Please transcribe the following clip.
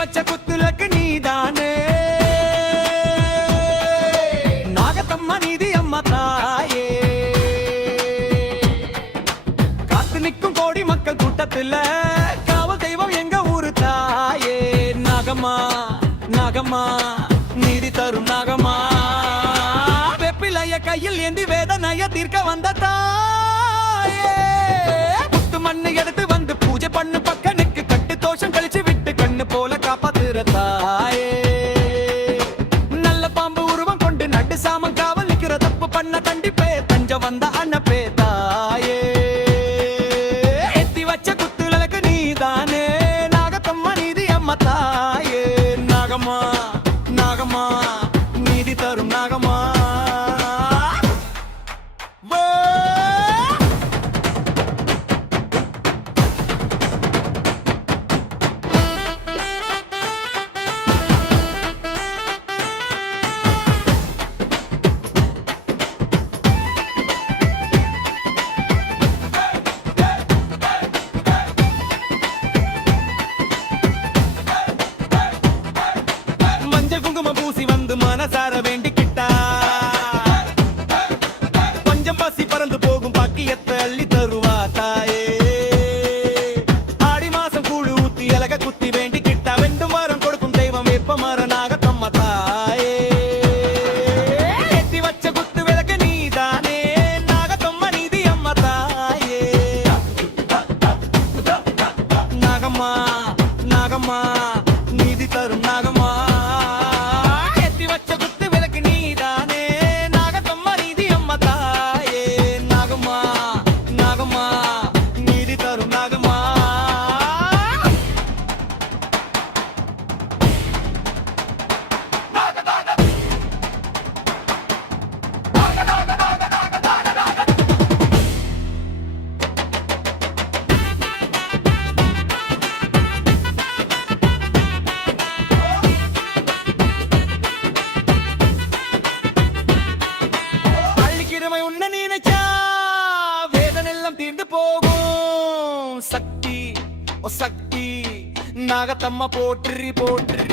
வச்ச குத்துலக்கு நீதானே நாகத்தம்மா நீதி அம்மா தாயே. காத்து நிற்கும் கோடி மக்கள் கூட்டத்துல காவல் தெய்வம் எங்க ஊரு தாயே. நாகம்மா நாகம்மா நீதி தரும் நாகம்மா. வெப்பிலைய கையில் ஏந்தி வேதனைய தீர்க்க வந்த தாயே. புத்து மண்ணு எடுத்து வந்து பூஜை பண்ணு பக்கனுக்கு கட்டு தோஷம் கழிச்சு விட்டு கண்ணு போல காப்பாத்துற தாயே. நல்ல பாம்பு உருவம் கொண்டு நட்டு சாமம் காவல் நிக்கிற தப்பு பண்ண கண்டிப்பே தஞ்சம் வந்த அண்ணப்பே தாயே. எத்தி வச்ச குத்துலக்கு நீதானே நாகத்தம்மா நீதி அம்மா தாயே. நாகம்மா நாகம்மா நீதி தரும் நாகம்மா. பூசி வந்து மனசார வேண்டிக்கிட்டா கொஞ்சம் பசி பறந்து போகும் பாக்கியத்தை அள்ளி தருவா தாயே. ஆடி மாசம் கூழு ஊத்தி இலக குத்தி வேண்டிக்கிட்டா வெண்டும் வாரம் கொடுக்கும் தெய்வம் வேப்ப மர நாகத்தம்மா தாயே. ஏத்தி வச்ச குத்து விளக்கு நீதானே நாகத்தம்மா நீதி அம்மா தாயே. நாகம்மா நாகம்மா நீதி தரும் நாகம்மா. உன்ன நினைச்சா வேதனெல்லாம் தீர்ந்து போகும். சக்தி ஓ சக்தி நாகத்தம்மா போற்றி போற்றி.